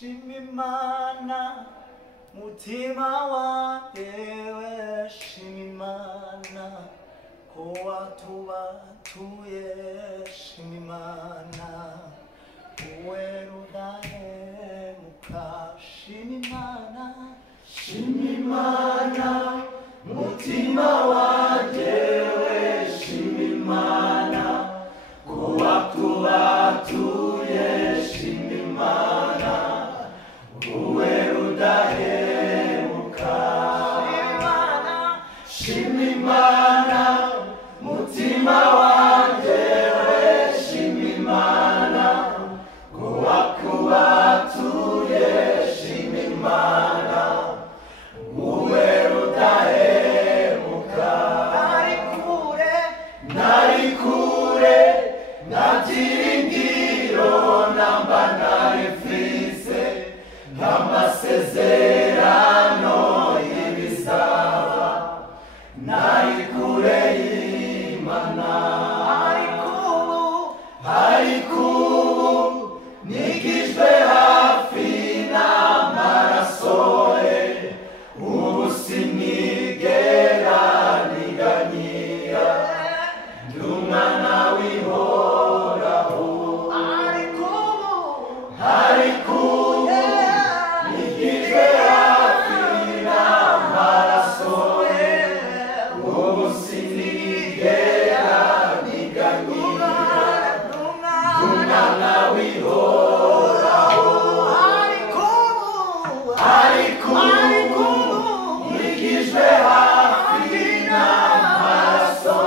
Shimimana mutima wanjye we shimimana ko watubatuye shimimana uwe rudahemuka shimimana shimimana mutima wanjye we shimimana ko watubatuye shimimana uwe rudahemuka shimimana mutima wanjye we shimimana ko wakubatuye shimimana uwe rudahemuka nari kure nta byiringiro namba narifise amasezerano y'ibizaba nari kure y'Imana ariko ubu nigijwe hafi n'amaraso ye ubu sinigera niganyira ndi umwana w'ihoraho ariko ubu nigijwe hafi n'amaraso ye ubu sinigera niganyira ndi umwana w'ihoraho ariko ubu nigijwe hafi n'amaraso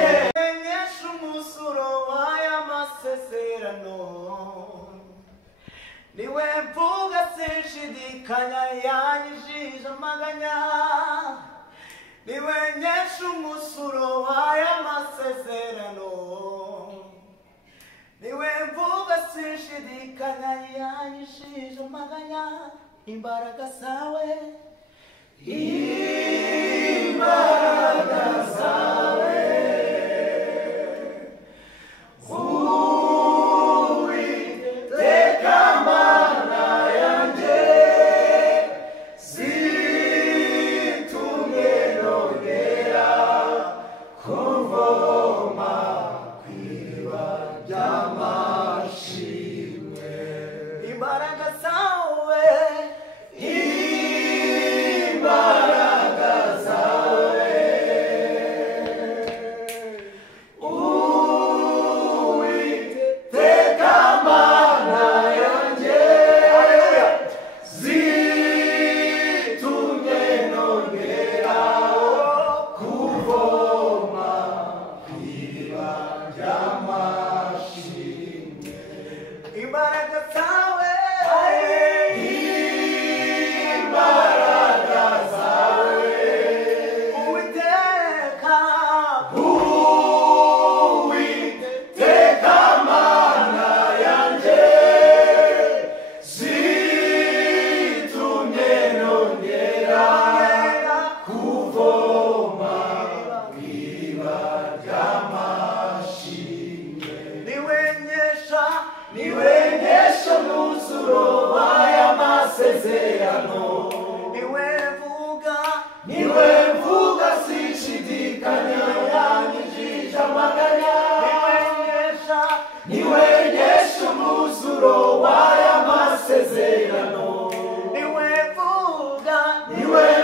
ye menyesha umusoro w'aya masezerano niwe mvuga sinshidikanya yanyijije amaganya niwe nyesha umusoro w'aya masezerano niwe mvuga sinshidikanya yanyijije amaganya imbaraga zawe Uwiteka Mana yanjye zitumye nongera kuvoma kw'iriba ry'amashimwe imbaraga zawe Uwiteka Mana yanjye zitumye nongera kuvoma kw'iriba ry'amashimwe imbaraga zawe Uwiteka Mana yanjye zitumye nongera kuvoma kw'iriba ry'amashimwe niwe nyesha umusoro w'aya masezerano niwe mvuga sinshidikanya yanyijije amaganya niwe nyesha umusoro w'aya masezerano niwe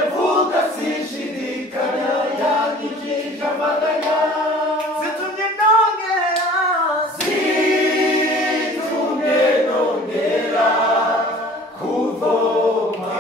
mvuga sinshidikanya yanyijije amaganya zitumye nongera kuvoma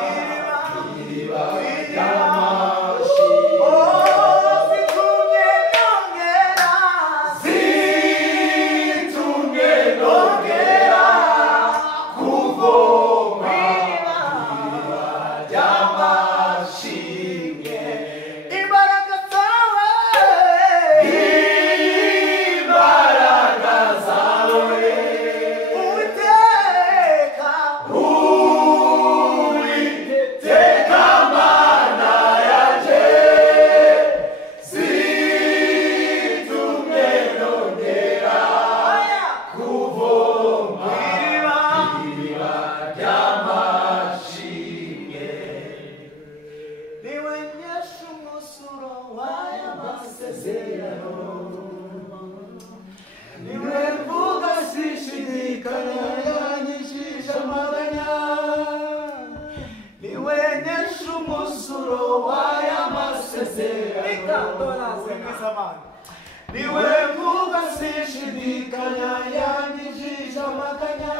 umwuzuro w'aya masezerano. Niwe mvuga sinshidikanya, yanyijije amaganya.